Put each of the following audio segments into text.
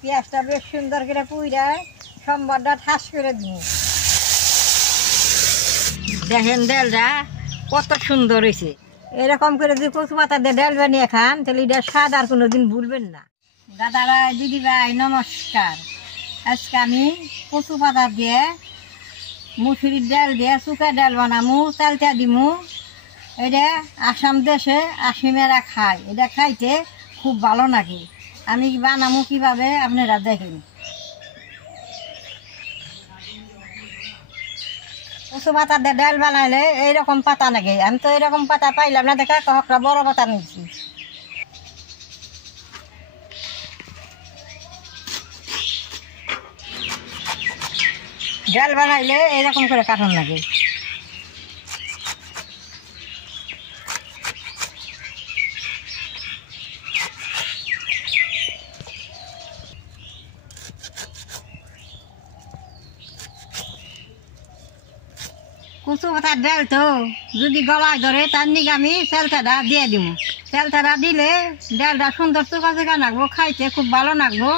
পেঁয়াজটা বেশ সুন্দর করে পুইরা সম্বারটা ঠাস করে দিব। দেখেন ডালটা কত সুন্দর হয়েছে। এরকম করে যদি কচু পাতা দিয়ে ডাল বানিয়ে খান তাহলে এটা স্বাদ আর কোনোদিন ভুলবেন না। দাদারা দিদি ভাই নমস্কার। আজকে আমি কচু পাতা দিয়ে মুসুরির ডাল দিয়ে শুকা ডাল বানামু, চালটা দিমু। এটা আসাম দেশে আসামেরা খায়, এটা খাইতে খুব ভালো লাগে। আমি বানামু কীভাবে আপনারা দেখেন। কচু পাতা দিয়ে ডাল বানাইলে এইরকম পাতা লাগে। আমি তো এইরকম পাতা পাইলাম না, দেখা কয়েকটা বড় পাতা নিচ্ছি। ডাল বানাইলে এইরকম করে কাটন লাগে। কচু পাতার ডাল তো যদি গলায় ধরে তার নিকে আমি চালটাটা দিয়ে দিব। চালটাটা দিলে ডালটা সুন্দর চোখা চোখা লাগবো, খাইতে খুব ভালো লাগবো।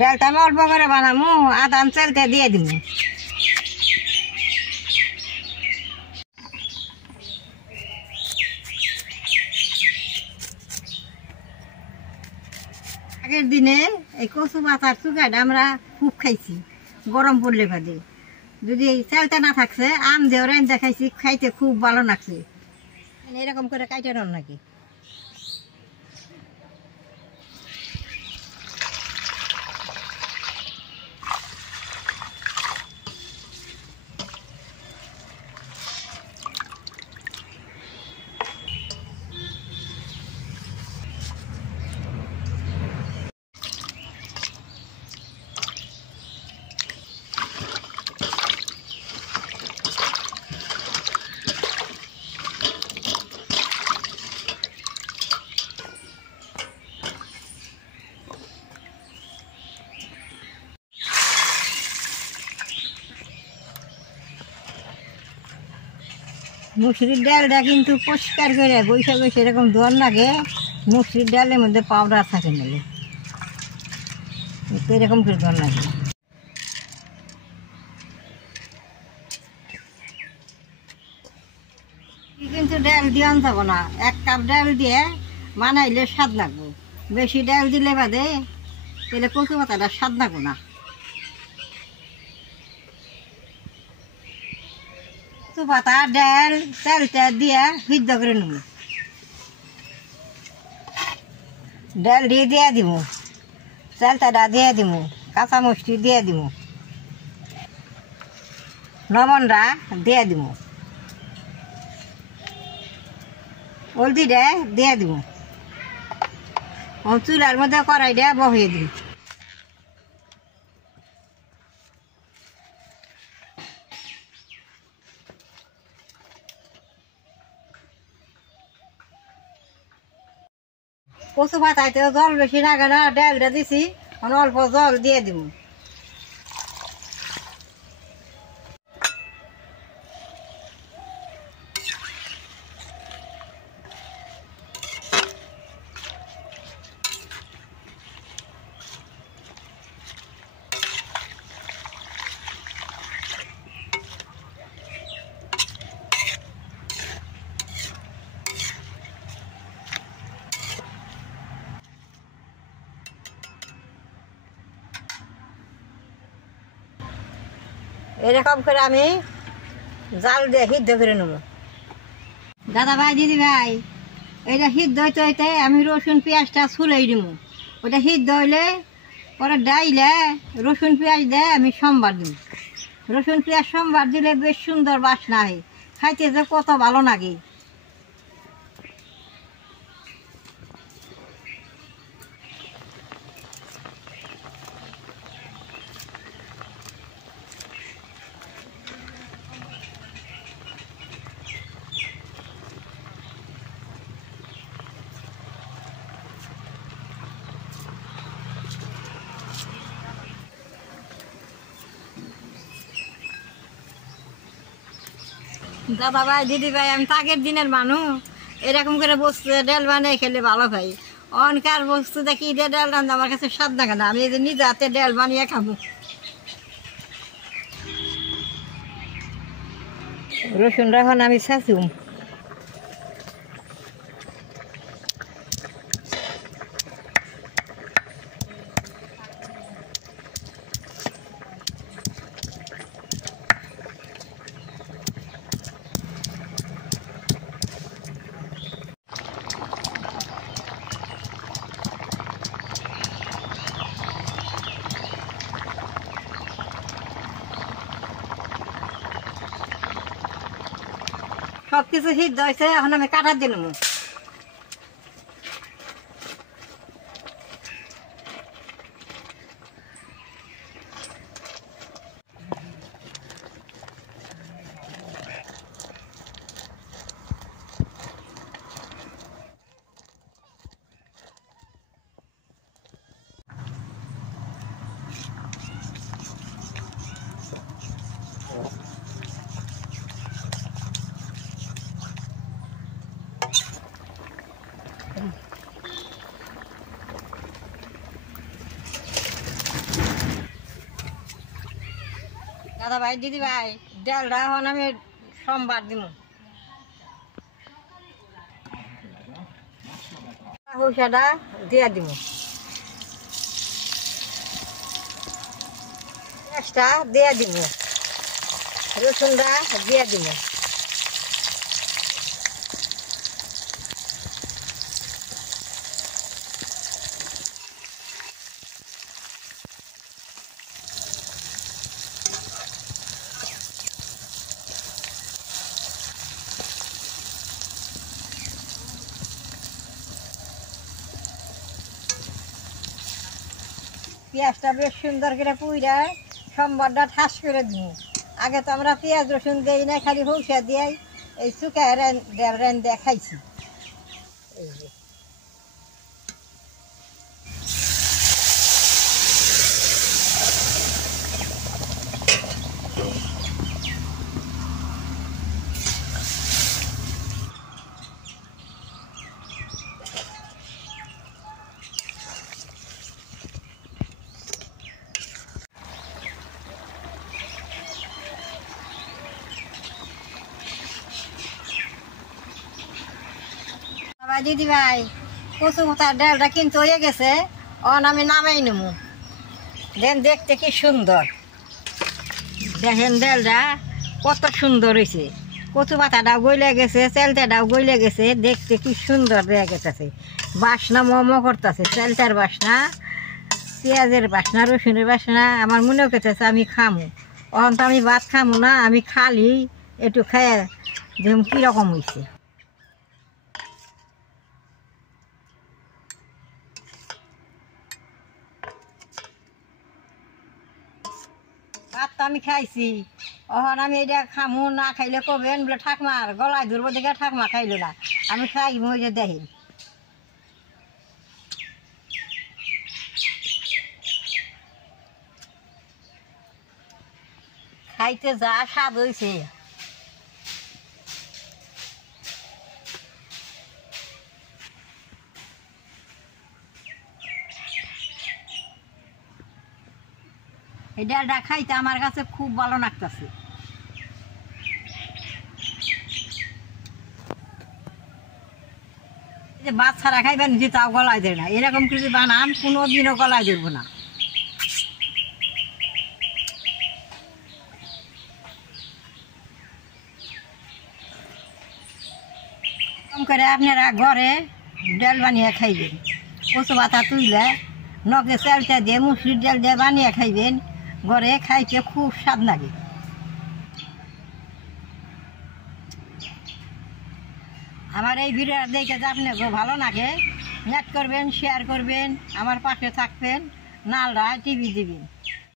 ডালটা আমি অল্প করে বানামু, আদান চালটা দিয়ে দিব। আগের দিনে এই কচু পাতার চুগাটা আমরা খুব খাইছি, গরম পড়লে বাদে। যদি এই চালটা না থাকছে আম দিয়ে রান্না খাইছি, খাইতে খুব ভালো লাগছে। এরকম করে কাইটে নন নাকি। মুসুরির ডালটা কিন্তু পরিষ্কার করে বৈশাখ বৈশাখ এরকম ধোয়ার লাগে। মুসুরির ডালের মধ্যে পাউডার থাকে নালে এরকম করে ধোয়ার লাগে। কিন্তু ডাল দিয়ে আনতে যাবো না, 1 কাপ ডাল দিয়ে বানাইলে স্বাদ লাগবে। বেশি ডাল দিলে বাদে তাহলে কচু পাতাটা স্বাদ লাগবো না। কচু পাতা ডাল চালটা দিয়ে সিদ্ধ করে নেব। ডাল দিয়ে দিব, চালটা দিয়ে দিব, কাঁচা মরিচ দিয়ে দিব, লবণটা দিয়ে দিব, হলদিটা দিয়ে দিব। চুলার মধ্যে কড়াইটা বসিয়ে দিব। কচু পাতাইতে জল বেশি লাগে না, ডালটা দিছি, অল্প জল দিয়ে দিব। এরকম করে আমি জাল দিয়ে সিদ্ধ করে নেব। দাদা ভাই দিদি ভাই, এটা সিদ্ধ হইতে হইতে আমি রসুন পেঁয়াজটা ছুলাই দিব। ওটা সিদ্ধ হইলে পরে ডাইলে রসুন পেঁয়াজ দিয়ে আমি সম্বার দিব। রসুন পেঁয়াজ সম্বার দিলে বেশ সুন্দর বাসনা হয়, খাইতে যে কত ভালো লাগে। দাদা ভাই দিদি ভাই, আমি তো আগের দিনের মানুষ, এরকম করে বস্তু ডাল বানিয়ে খেলে ভালো ভাই। অনকার বস্তু দেখি এটা ডাল রান্না আমার কাছে স্বাদ লাগে না, আমি এই যে নিজে হাতে ডাল বানিয়ে খাবো। রসুনটা এখন আমি ছাঁচুম। সব কিছু সিদ্ধ হয়েছে, এখন আমি কাটা দিলাম। দাদা ভাই, দিদি ভাই, ডালটা এখন আমি সোমবার দিব। সরষাটা দিয়ে দিব, পেঁয়াজটা দিয়ে দিব, রসুনটা দিয়ে দিব। পেঁয়াজটা বেশ সুন্দর করে পুইরা সোমবারটা ঠাস করে দিব। আগে তো আমরা পেঁয়াজ রসুন দিই না, খালি হৌসা দিয়ে এই শুকা রেন দিয়ে খাইছি। এই যে দিদি ভাই, কচু পাতার ডালটা কিন্তু হয়ে গেছে, অন আমি নামাই নেবো। দেন দেখতে কি সুন্দর, দেখেন ডালটা কত সুন্দর হয়েছে। কচু পাতাটাও গইলে গেছে, চালটাটাও গইলে গেছে, দেখতে কি সুন্দর দেখা গেছে। বাসনা মোমো করতেছে, চালটার বাসনা, পেঁয়াজের বাসনা, রসুনের বাসনা। আমার মনে করতেছে আমি খামো। অন তো আমি ভাত খামো না, আমি খালি একটু খাইয়া দেখুন কীরকম হয়েছে। ভাত তো আমি খাইছি, এখন আমি এটা খামু না খাইলে কবেন বলে ঠাকমার গলায় ধরবো, দেখে ঠাকমা খাইলো না, আমি খাইব ওই যে দেখেন। খাইতে যা স্বাদ হয়েছে। এই ডালটা খাইতে আমার কাছে খুব ভালো লাগতেছে। যে ভাত ছাড়া খাইবেন যে তাও গলায় দেয় না, এরকম কিছু বানান কোনোদিনও গলায় ধরবো না। এরকম করে আপনারা ঘরে ডাল বানিয়ে খাইবেন। কচু পাতা তুইলে নগে চালটা দিয়ে মুসুরির ডাল দিয়ে বানিয়ে খাইবেন, ঘরে খাইতে খুব স্বাদ লাগে। আমার এই ভিডিওটা দেখে যে আপনাকে ভালো লাগে, নেট করবেন, শেয়ার করবেন, আমার পাশে থাকবেন, নালরা টিভি দিবেন।